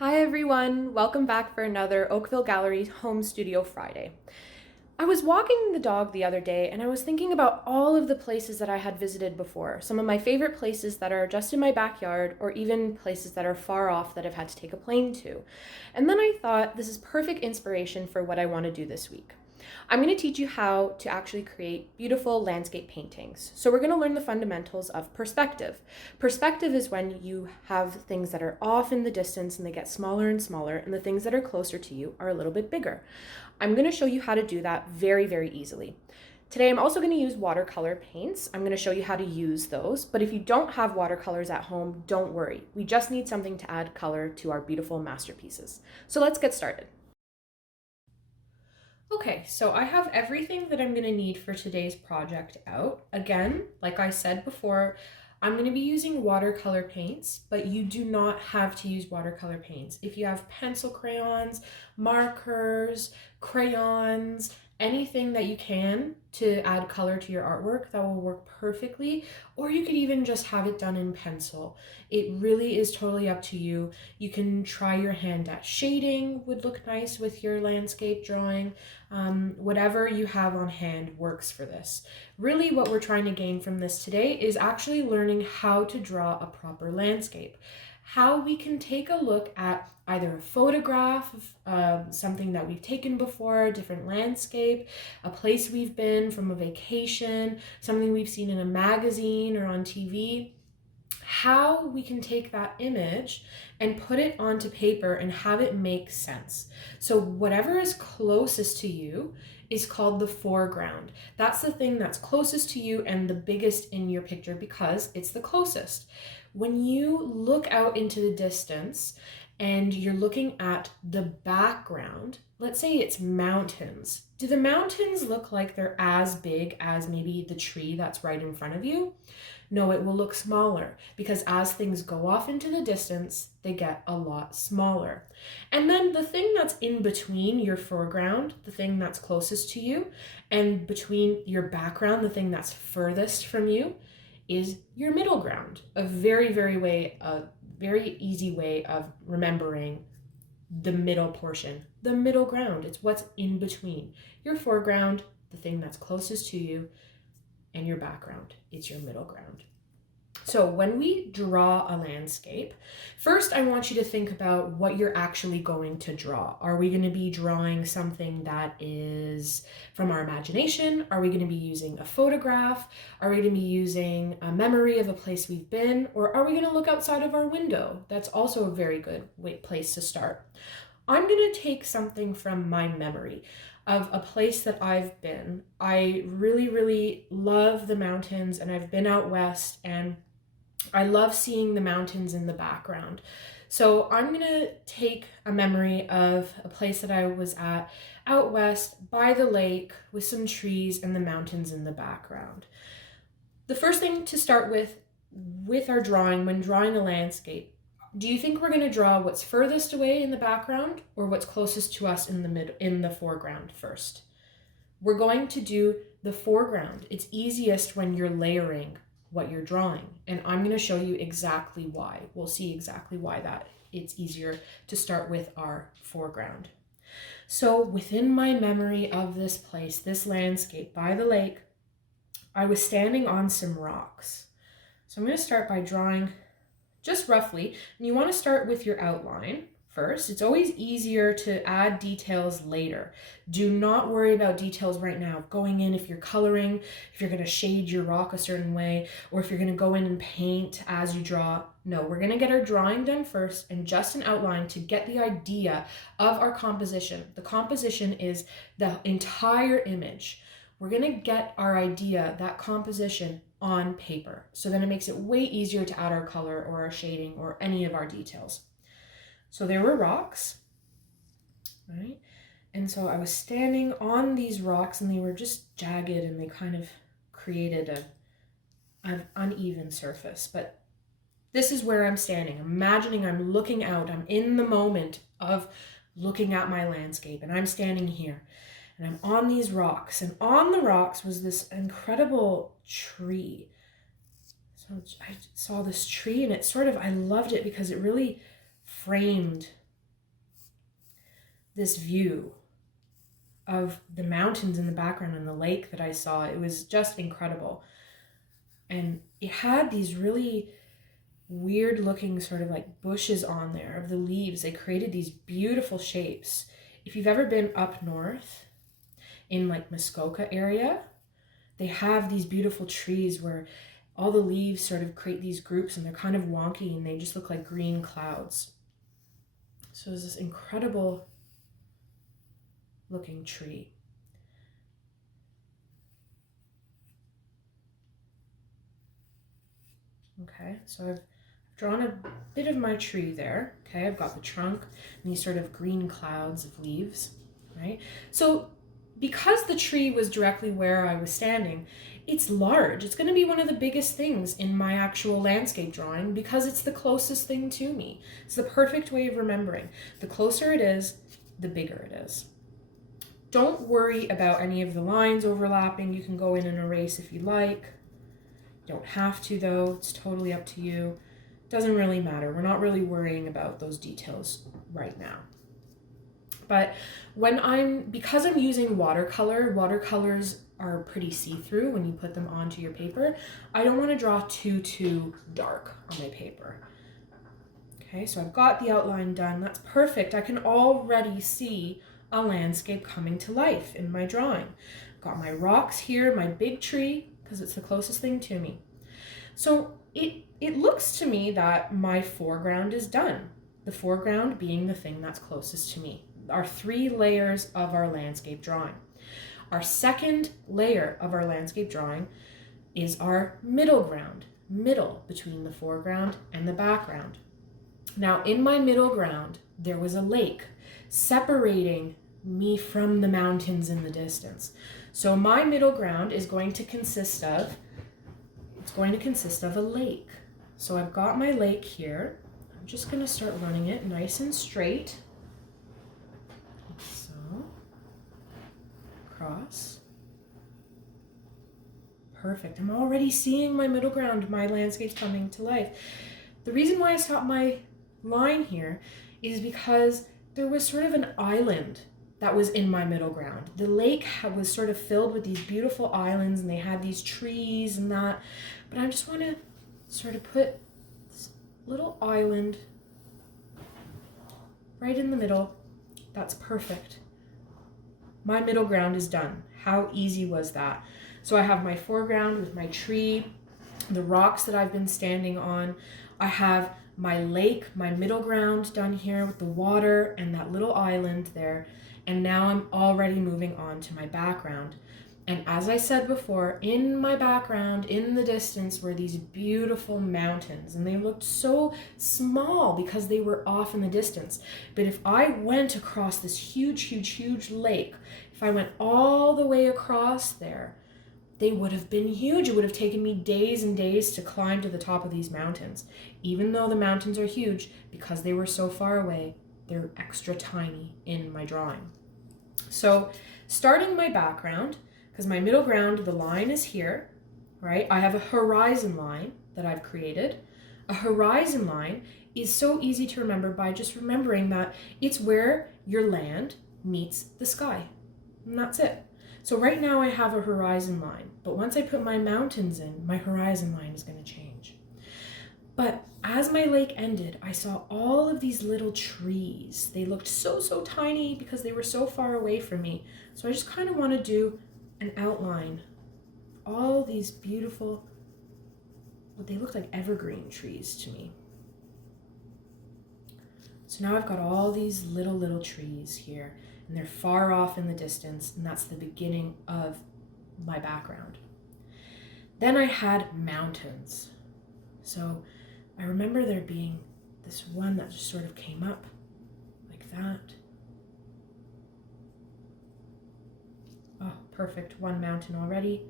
Hi everyone, welcome back for another Oakville Gallery Home Studio Friday. I was walking the dog the other day and I was thinking about all of the places that I had visited before, some of my favorite places that are just in my backyard or even places that are far off that I've had to take a plane to. And then I thought this is perfect inspiration for what I want to do this week. I'm going to teach you how to actually create beautiful landscape paintings. So we're going to learn the fundamentals of perspective. Perspective is when you have things that are off in the distance and they get smaller and smaller, and the things that are closer to you are a little bit bigger. I'm going to show you how to do that very, very easily. Today I'm also going to use watercolor paints. I'm going to show you how to use those, but if you don't have watercolors at home, don't worry. We just need something to add color to our beautiful masterpieces. So let's get started. Okay, so I have everything that I'm gonna need for today's project out. Again, like I said before, I'm gonna be using watercolor paints, but you do not have to use watercolor paints. If you have pencil crayons, markers, crayons, anything that you can to add color to your artwork, that will work perfectly. Or you could even just have it done in pencil. It really is totally up to you. You can try your hand at shading, would look nice with your landscape drawing. Whatever you have on hand works for this. Really what we're trying to gain from this today is actually learning how to draw a proper landscape. How we can take a look at either a photograph of something that we've taken before, a different landscape, a place we've been from a vacation, something we've seen in a magazine or on TV, how we can take that image and put it onto paper and have it make sense. So whatever is closest to you is called the foreground. That's the thing that's closest to you and the biggest in your picture because it's the closest. When you look out into the distance and you're looking at the background, let's say it's mountains. Do the mountains look like they're as big as maybe the tree that's right in front of you? No, it will look smaller because as things go off into the distance, they get a lot smaller. And then the thing that's in between your foreground, the thing that's closest to you, and between your background, the thing that's furthest from you, is your middle ground. A very easy way of remembering the middle portion, the middle ground. It's what's in between your foreground, the thing that's closest to you, and your background. It's your middle ground. So when we draw a landscape, first I want you to think about what you're actually going to draw. Are we going to be drawing something that is from our imagination? Are we going to be using a photograph? Are we going to be using a memory of a place we've been? Or are we going to look outside of our window? That's also a very good place to start. I'm going to take something from my memory of a place that I've been. I really, really love the mountains and I've been out west and I love seeing the mountains in the background. So I'm going to take a memory of a place that I was at out west by the lake with some trees and the mountains in the background. The first thing to start with our drawing, when drawing a landscape, do you think we're going to draw what's furthest away in the background or what's closest to us in the foreground first? We're going to do the foreground. It's easiest when you're layering what you're drawing, and I'm going to show you exactly why. We'll see exactly why that it's easier to start with our foreground. So within my memory of this place, this landscape by the lake, I was standing on some rocks. So I'm going to start by drawing just roughly, and you want to start with your outline first. It's always easier to add details later. Do not worry about details right now. Going in, if you're coloring, if you're going to shade your rock a certain way, or if you're going to go in and paint as you draw. No, we're going to get our drawing done first and just an outline to get the idea of our composition. The composition is the entire image. We're going to get our idea, that composition, on paper. So then it makes it way easier to add our color or our shading or any of our details. So there were rocks, right? And so I was standing on these rocks and they were just jagged and they kind of created an uneven surface. But this is where I'm standing. Imagining I'm looking out. I'm in the moment of looking at my landscape and I'm standing here. And I'm on these rocks, and on the rocks was this incredible tree. So I saw this tree and I loved it because it really framed this view of the mountains in the background and the lake that I saw. It was just incredible. And it had these really weird looking sort of like bushes on there of the leaves. They created these beautiful shapes. If you've ever been up north in like Muskoka area, they have these beautiful trees where all the leaves sort of create these groups, and they're kind of wonky and they just look like green clouds. So there's this incredible looking tree. Okay, so I've drawn a bit of my tree there. Okay, I've got the trunk and these sort of green clouds of leaves, right? So because the tree was directly where I was standing, it's large. It's going to be one of the biggest things in my actual landscape drawing because it's the closest thing to me. It's the perfect way of remembering. The closer it is, the bigger it is. Don't worry about any of the lines overlapping. You can go in and erase if you like. You don't have to though. It's totally up to you. Doesn't really matter. We're not really worrying about those details right now. But because I'm using watercolors are pretty see-through when you put them onto your paper. I don't want to draw too dark on my paper. Okay, so I've got the outline done. That's perfect. I can already see a landscape coming to life in my drawing. I've got my rocks here, my big tree, because it's the closest thing to me. So it looks to me that my foreground is done. The foreground being the thing that's closest to me. Our 3 layers of our landscape drawing. Our second layer of our landscape drawing is our middle ground, middle between the foreground and the background. Now in my middle ground, there was a lake separating me from the mountains in the distance. So my middle ground is going to consist of a lake. So I've got my lake here. I'm just going to start running it nice and straight. So, across. Perfect. I'm already seeing my middle ground, my landscape's coming to life. The reason why I stopped my line here is because there was sort of an island that was in my middle ground. The lake was sort of filled with these beautiful islands, and they had these trees and that, but I just want to sort of put this little island right in the middle. That's perfect. My middle ground is done. How easy was that? So I have my foreground with my tree, the rocks that I've been standing on. I have my lake, my middle ground done here with the water and that little island there. And now I'm already moving on to my background. And as I said before, in my background, in the distance, were these beautiful mountains. And they looked so small because they were off in the distance. But if I went across this huge lake, if I went all the way across there, they would have been huge. It would have taken me days and days to climb to the top of these mountains. Even though the mountains are huge, because they were so far away, they're extra tiny in my drawing. So starting my background, because my middle ground, the line is here, right? I have a horizon line that I've created. A horizon line is so easy to remember by just remembering that it's where your land meets the sky. And that's it. So right now I have a horizon line, but once I put my mountains in, my horizon line is going to change. But as my lake ended, I saw all of these little trees. They looked so tiny because they were so far away from me. So I just kind of want to do an outline. All these beautiful, what they look like evergreen trees to me. So now I've got all these little trees here, and they're far off in the distance, and that's the beginning of my background. Then I had mountains. So I remember there being this one that just sort of came up like that. Oh, perfect. One mountain already.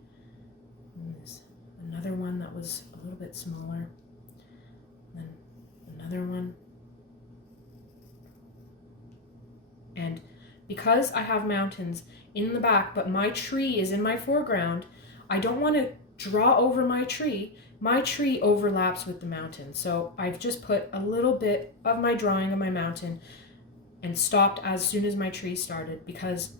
And there's another one that was a little bit smaller. Then another one. And because I have mountains in the back, but my tree is in my foreground, I don't want to draw over my tree. My tree overlaps with the mountain. So I've just put a little bit of my drawing of my mountain and stopped as soon as my tree started, because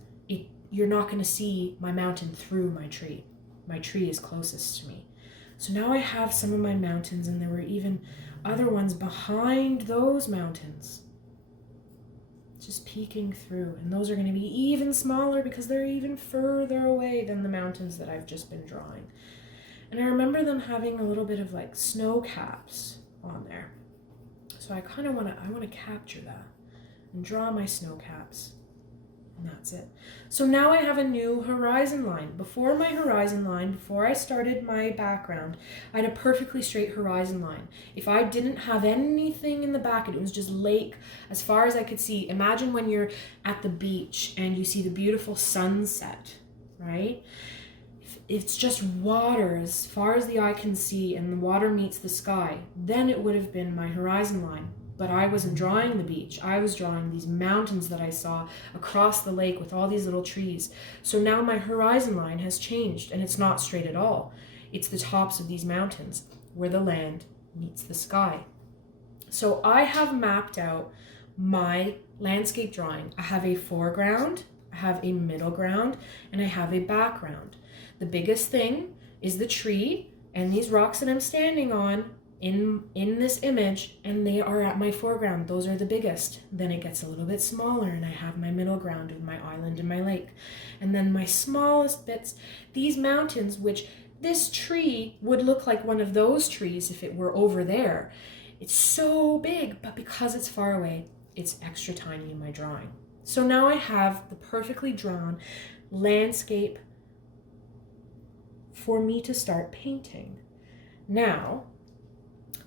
you're not going to see my mountain through my tree. My tree is closest to me. So now I have some of my mountains, and there were even other ones behind those mountains, just peeking through. And those are going to be even smaller because they're even further away than the mountains that I've just been drawing. And I remember them having a little bit of like snow caps on there. So I kind of want to capture that and draw my snow caps. And that's it. So now I have a new horizon line. Before my horizon line, before I started my background, I had a perfectly straight horizon line. If I didn't have anything in the back, it was just lake as far as I could see. Imagine when you're at the beach and you see the beautiful sunset, right? It's just water as far as the eye can see, and the water meets the sky, then it would have been my horizon line. But I wasn't drawing the beach. I was drawing these mountains that I saw across the lake with all these little trees. So now my horizon line has changed, and it's not straight at all. It's the tops of these mountains where the land meets the sky. So I have mapped out my landscape drawing. I have a foreground, I have a middle ground, and I have a background. The biggest thing is the tree and these rocks that I'm standing on in this image, and they are at my foreground. Those are the biggest. Then it gets a little bit smaller, and I have my middle ground of my island and my lake. And then my smallest bits, these mountains, which this tree would look like one of those trees if it were over there. It's so big, but because it's far away, it's extra tiny in my drawing. So now I have the perfectly drawn landscape for me to start painting. Now,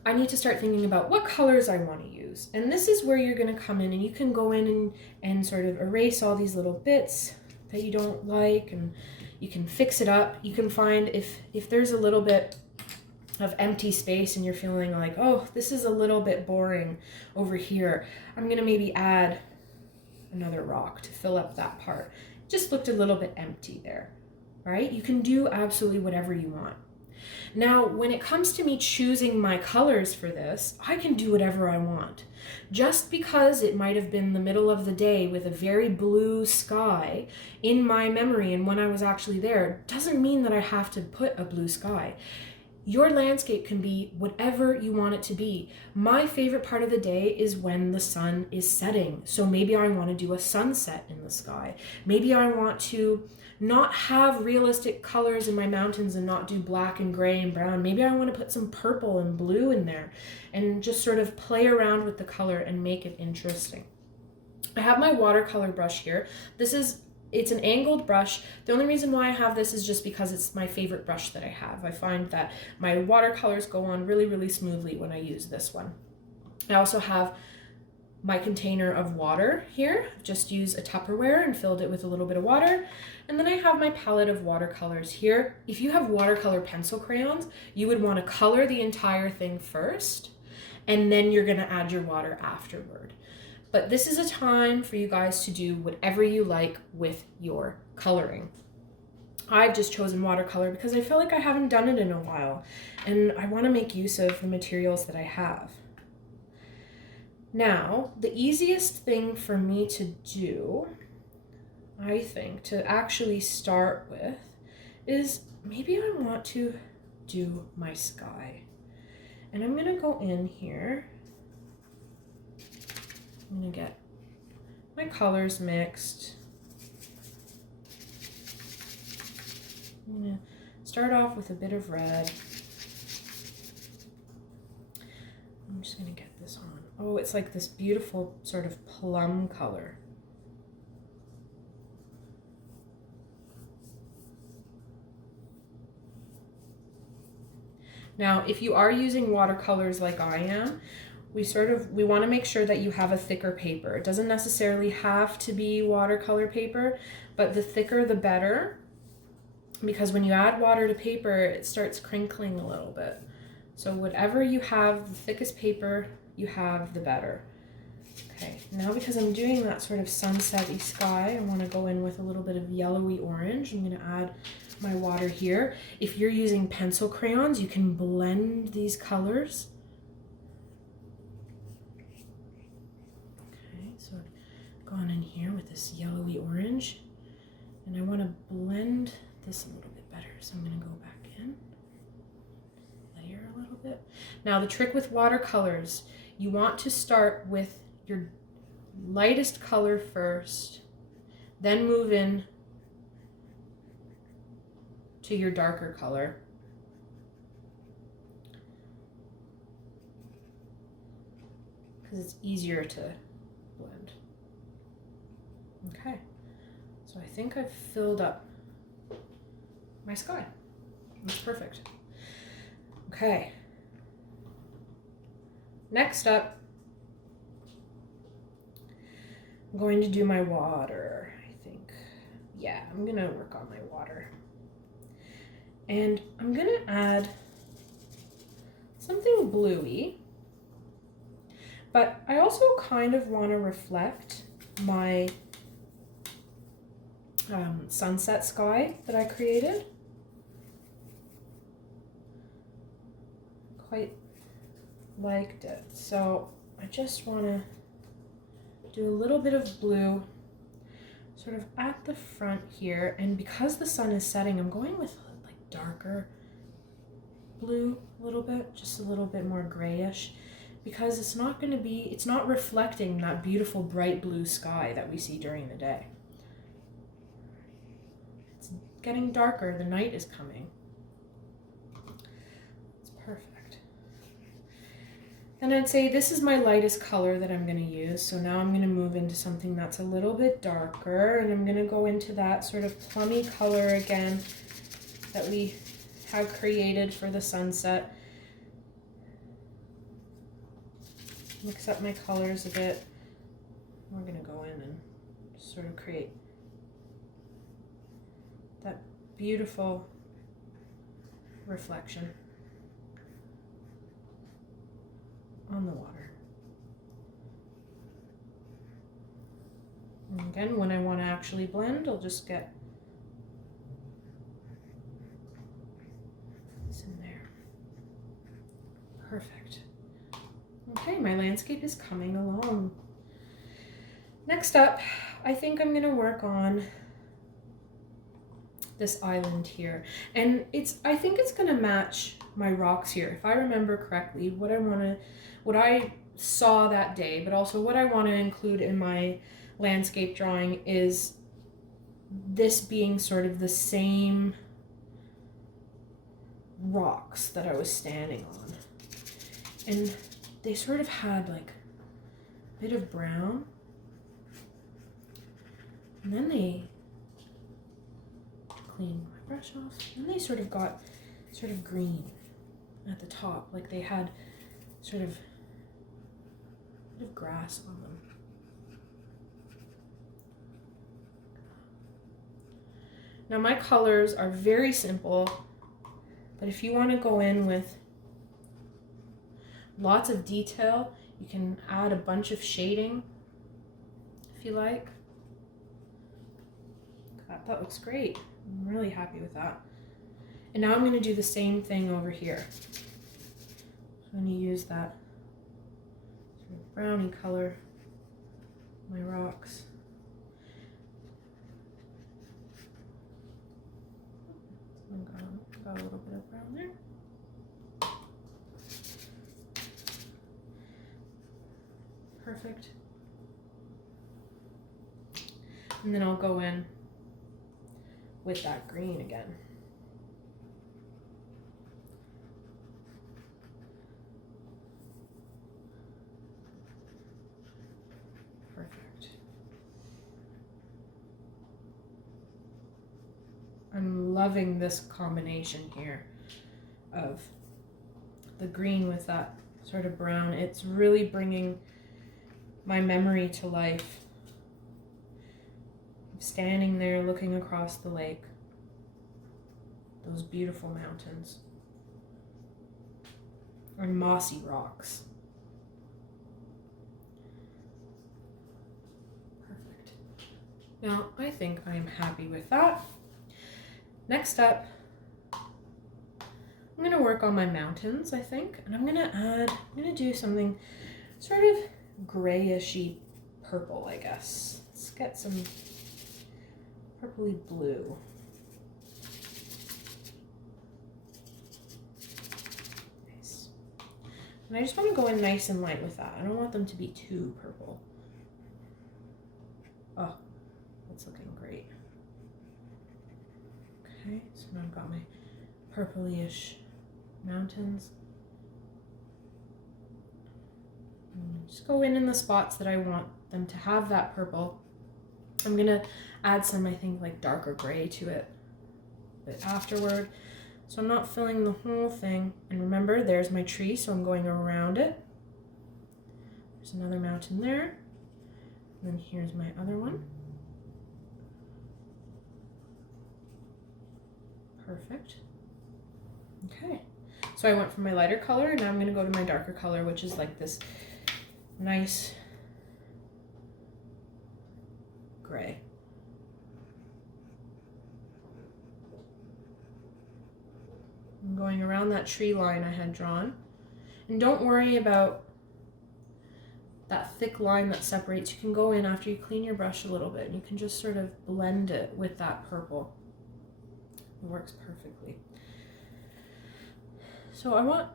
I need to start thinking about what colors I want to use. And this is where you're going to come in, and you can go in and sort of erase all these little bits that you don't like, and you can fix it up. You can find if there's a little bit of empty space and you're feeling like, oh, this is a little bit boring over here, I'm going to maybe add another rock to fill up that part. It just looked a little bit empty there, right? You can do absolutely whatever you want. Now, when it comes to me choosing my colors for this, I can do whatever I want. Just because it might have been the middle of the day with a very blue sky in my memory and when I was actually there, doesn't mean that I have to put a blue sky. Your landscape can be whatever you want it to be. My favorite part of the day is when the sun is setting. So maybe I want to do a sunset in the sky. Maybe I want to not have realistic colors in my mountains and not do black and gray and brown. Maybe I want to put some purple and blue in there and just sort of play around with the color and make it interesting. I have my watercolor brush here. It's an angled brush. The only reason why I have this is just because it's my favorite brush that I have. I find that my watercolors go on really, really smoothly when I use this one. I also have my container of water here. Just used a Tupperware and filled it with a little bit of water. And then I have my palette of watercolors here. If you have watercolor pencil crayons, you would want to color the entire thing first, and then you're going to add your water afterward. But this is a time for you guys to do whatever you like with your coloring. I've just chosen watercolor because I feel like I haven't done it in a while, and I want to make use of the materials that I have. Now, the easiest thing for me to do, I think, to actually start with is maybe I want to do my sky. And I'm going to go in here. I'm going to get my colors mixed. I'm going to start off with a bit of red. I'm just going to get this on. Oh, it's like this beautiful sort of plum color. Now, if you are using watercolors like I am, we want to make sure that you have a thicker paper. It doesn't necessarily have to be watercolor paper, but the thicker the better, because when you add water to paper, it starts crinkling a little bit. So whatever you have, the thickest paper you have, the better. Okay, now because I'm doing that sort of sunset-y sky, I want to go in with a little bit of yellowy orange. I'm going to add my water here. If you're using pencil crayons, you can blend these colors. Okay, so on in here with this yellowy orange, and I want to blend this a little bit better. So I'm going to go back in, layer a little bit. Now the trick with watercolors, you want to start with your lightest color first, then move in to your darker color. Because it's easier to blend. Okay, so I think I've filled up my sky. That's perfect. Okay. Next up, I'm going to do my water, I think. Yeah, I'm gonna work on my water. And I'm gonna add something bluey, but I also kind of want to reflect my sunset sky that I created. Quite liked it. So I just want to do a little bit of blue sort of at the front here, and because the sun is setting, I'm going with like darker blue a little bit, just a little bit more grayish, because it's not going to be, it's not reflecting that beautiful bright blue sky that we see during the day. It's getting darker, the night is coming. It's perfect. Then I'd say this is my lightest color that I'm going to use, so now I'm going to move into something that's a little bit darker, and I'm going to go into that sort of plummy color again that we had created for the sunset. Mix up my colors a bit. We're going to go in and sort of create that beautiful reflection on the water. And again, when I want to actually blend, I'll just get this in there. Perfect. Okay, my landscape is coming along. Next up, I think I'm going to work on this island here. And I think it's going to match my rocks here. If I remember correctly, what I saw that day, but also what I want to include in my landscape drawing is this being sort of the same rocks that I was standing on. And they sort of had like a bit of brown, and then they clean my brush off, and they sort of got sort of green at the top, like they had sort of a bit of grass on them. Now my colors are very simple, but if you want to go in with lots of detail, you can add a bunch of shading if you like. That looks great. I'm really happy with that. And now I'm going to do the same thing over here. I'm going to use that sort of browny color, my rocks. Got a little bit of brown there. Perfect. And then I'll go in with that green again. Perfect. I'm loving this combination here of the green with that sort of brown. It's really bringing my memory to life. I'm standing there looking across the lake, those beautiful mountains and mossy rocks. Perfect. Now I think I'm happy with that. Next up, I'm going to work on my mountains, I think, and I'm going to do something sort of grayishy purple, I guess. Let's get some purpley blue. Nice. And I just want to go in nice and light with that. I don't want them to be too purple. Oh, that's looking great. Okay, so now I've got my purpley-ish mountains. Just go in the spots that I want them to have that purple. I'm gonna add some, I think, like darker gray to it a bit afterward. So I'm not filling the whole thing. And remember, there's my tree, so I'm going around it. There's another mountain there. And then here's my other one. Perfect. Okay. So I went from my lighter color, and now I'm gonna go to my darker color, which is like this nice gray. I'm going around that tree line I had drawn. And don't worry about that thick line that separates. You can go in after you clean your brush a little bit, and you can just sort of blend it with that purple. It works perfectly. So I want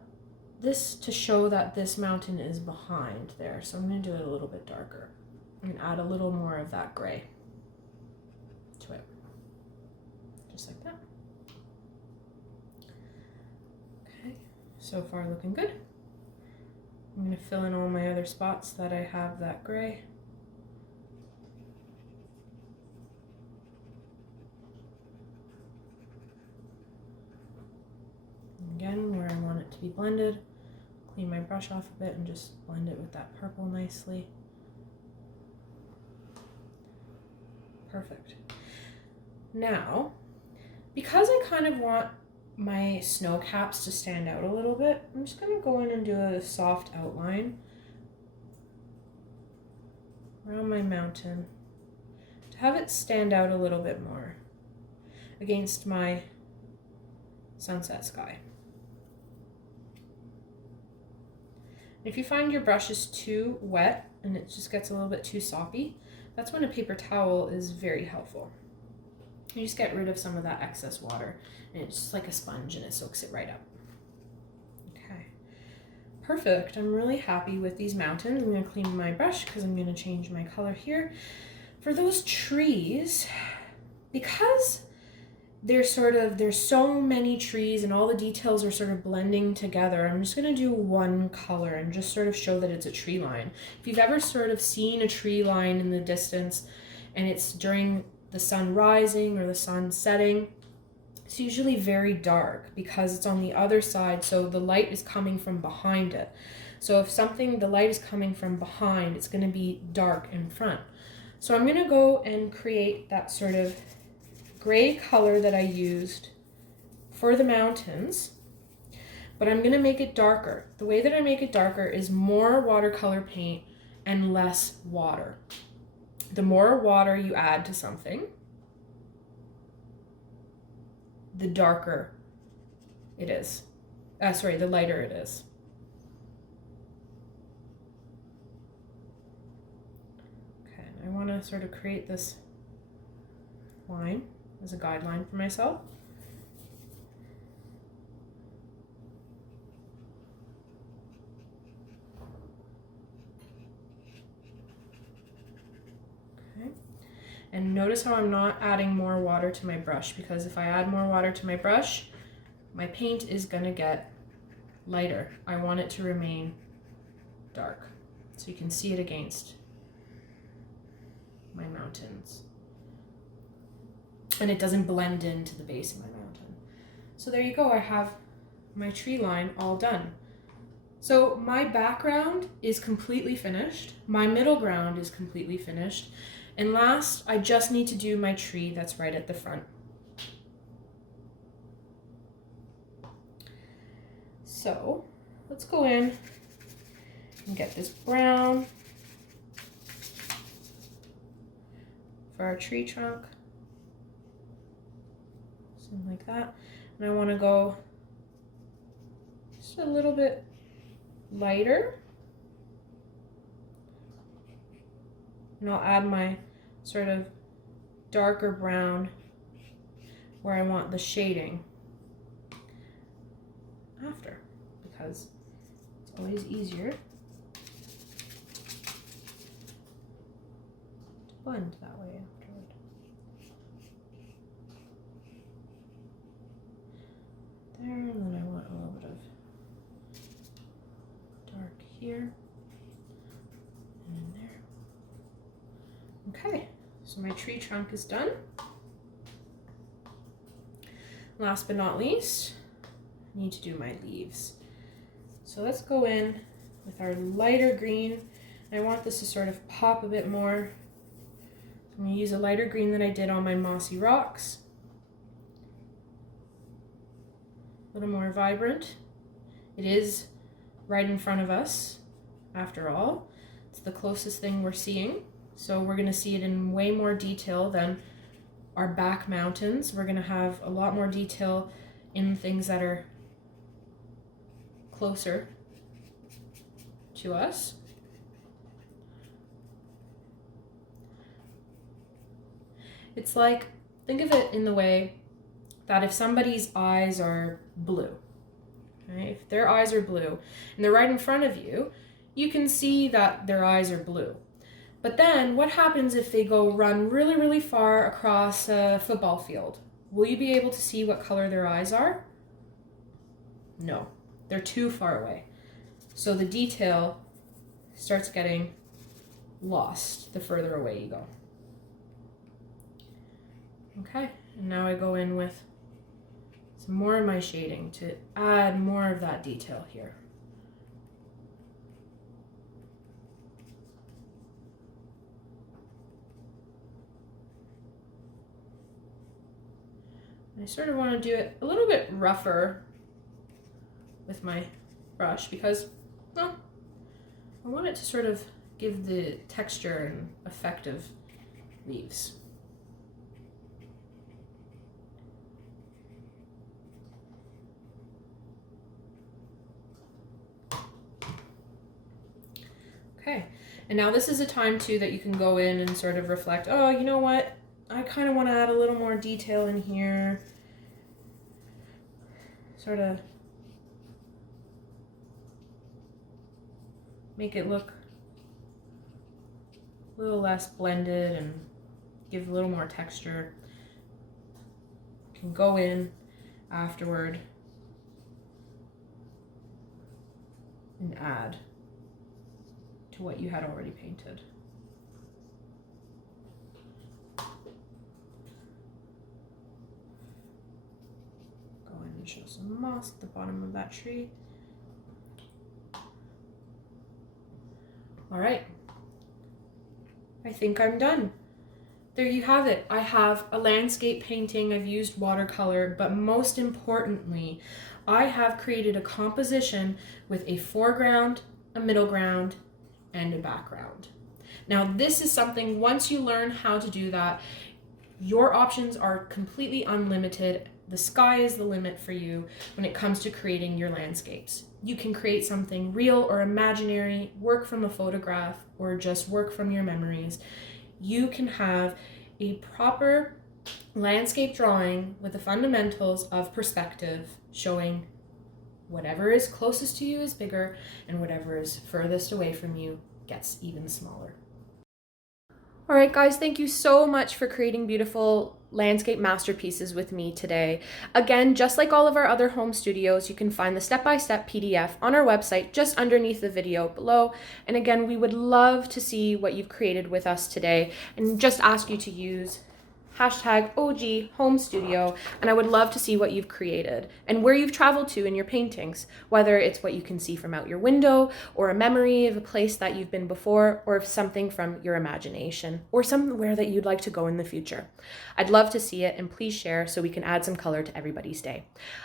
this to show that this mountain is behind there. So I'm going to do it a little bit darker and add a little more of that gray to it. Just like that. Okay, so far looking good. I'm going to fill in all my other spots that I have that gray. Again, where I want it to be blended, clean my brush off a bit and just blend it with that purple nicely. Perfect. Now, because I kind of want my snow caps to stand out a little bit, I'm just going to go in and do a soft outline around my mountain to have it stand out a little bit more against my sunset sky. If you find your brush is too wet and it just gets a little bit too soppy, that's when a paper towel is very helpful. You just get rid of some of that excess water, and it's just like a sponge and it soaks it right up. Okay, perfect. I'm really happy with these mountains. I'm going to clean my brush because I'm going to change my color here. For those trees, because there's so many trees and all the details are sort of blending together, I'm just going to do one color and just sort of show that it's a tree line. If you've ever sort of seen a tree line in the distance and it's during the sun rising or the sun setting, it's usually very dark because it's on the other side, so the light is coming from behind it. So if the light is coming from behind, it's going to be dark in front. So I'm going to go and create that sort of gray color that I used for the mountains, but I'm going to make it darker. The way that I make it darker is more watercolor paint and less water. The more water you add to something, the darker it is. The lighter it is. Okay, I want to sort of create this line as a guideline for myself. Okay. And notice how I'm not adding more water to my brush, because if I add more water to my brush, my paint is going to get lighter. I want it to remain dark so you can see it against my mountains. And it doesn't blend into the base of my mountain. So there you go, I have my tree line all done. So my background is completely finished, my middle ground is completely finished, and last I just need to do my tree that's right at the front. So let's go in and get this brown for our tree trunk. Something like that. And I want to go just a little bit lighter. And I'll add my sort of darker brown where I want the shading after, because it's always easier to blend that way afterward. There, and then I want a little bit of dark here and in there. Okay, so my tree trunk is done. Last but not least, I need to do my leaves. So let's go in with our lighter green. I want this to sort of pop a bit more. I'm going to use a lighter green that I did on my mossy rocks. A little more vibrant. It is right in front of us, after all. It's the closest thing we're seeing. So we're going to see it in way more detail than our back mountains. We're going to have a lot more detail in things that are closer to us. It's like, think of it in the way that if somebody's eyes are blue, right? If their eyes are blue and they're right in front of you, you can see that their eyes are blue. But then what happens if they go run really, really far across a football field? Will you be able to see what color their eyes are? No, they're too far away. So the detail starts getting lost the further away you go. Okay, and now I go in with some more of my shading to add more of that detail here. I sort of want to do it a little bit rougher with my brush because, well, I want it to sort of give the texture and effect of leaves. Okay, and now this is a time too that you can go in and sort of reflect, oh, you know what? I kind of want to add a little more detail in here. Sort of make it look a little less blended and give a little more texture. You can go in afterward and add to what you had already painted. Show some moss at the bottom of that tree. All right, I think I'm done. There you have it. I have a landscape painting. I've used watercolor, but most importantly, I have created a composition with a foreground, a middle ground, and a background. Now, this is something, once you learn how to do that, your options are completely unlimited. The sky is the limit for you when it comes to creating your landscapes. You can create something real or imaginary, work from a photograph, or just work from your memories. You can have a proper landscape drawing with the fundamentals of perspective, showing whatever is closest to you is bigger and whatever is furthest away from you gets even smaller. All right, guys, thank you so much for creating beautiful landscape masterpieces with me today. Again, just like all of our other home studios, you can find the step-by-step PDF on our website just underneath the video below. And again, we would love to see what you've created with us today and just ask you to use #OG Home Studio, and I would love to see what you've created and where you've traveled to in your paintings, whether it's what you can see from out your window or a memory of a place that you've been before, or if something from your imagination or somewhere that you'd like to go in the future. I'd love to see it, and please share so we can add some color to everybody's day.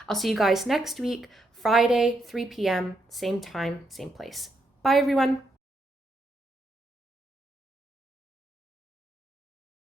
I'll see you guys next week, Friday, 3 p.m., same time, same place. Bye, everyone.